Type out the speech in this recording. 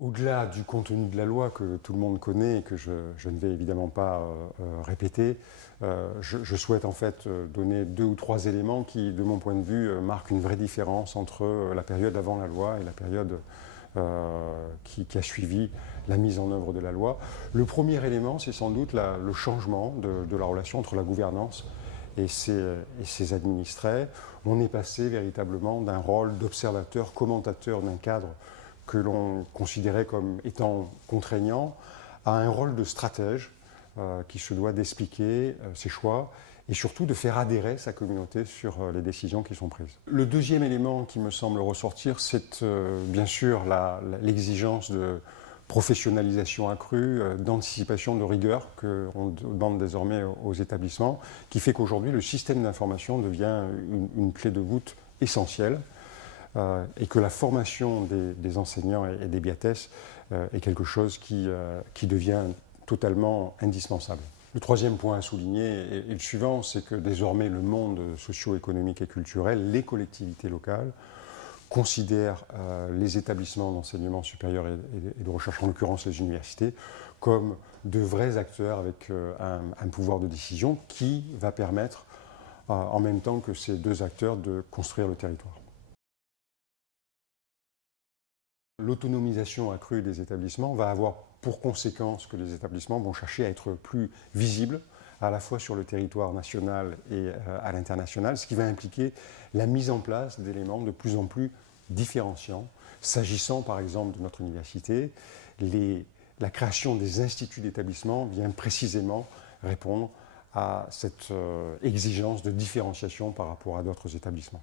Au-delà du contenu de la loi que tout le monde connaît et que je ne vais évidemment pas répéter, je souhaite en fait donner 2 ou 3 éléments qui, de mon point de vue, marquent une vraie différence entre la période avant la loi et la période qui a suivi la mise en œuvre de la loi. Le premier élément, c'est sans doute le changement de la relation entre la gouvernance et ses administrés. On est passé véritablement d'un rôle d'observateur, commentateur d'un cadre que l'on considérait comme étant contraignant, à un rôle de stratège qui se doit d'expliquer ses choix et surtout de faire adhérer sa communauté sur les décisions qui sont prises. Le deuxième élément qui me semble ressortir, c'est bien sûr l'exigence de professionnalisation accrue, d'anticipation, de rigueur qu'on demande désormais aux établissements, qui fait qu'aujourd'hui le système d'information devient une clé de voûte essentielle. Et que la formation des enseignants et des BIATES est quelque chose qui devient totalement indispensable. Le troisième point à souligner est le suivant, c'est que désormais le monde socio-économique et culturel, les collectivités locales, considèrent les établissements d'enseignement supérieur et de recherche, en l'occurrence les universités, comme de vrais acteurs avec un pouvoir de décision qui va permettre, en même temps que ces deux acteurs, de construire le territoire. L'autonomisation accrue des établissements va avoir pour conséquence que les établissements vont chercher à être plus visibles, à la fois sur le territoire national et à l'international, ce qui va impliquer la mise en place d'éléments de plus en plus différenciants. S'agissant par exemple de notre université, la création des instituts d'établissement vient précisément répondre à cette exigence de différenciation par rapport à d'autres établissements.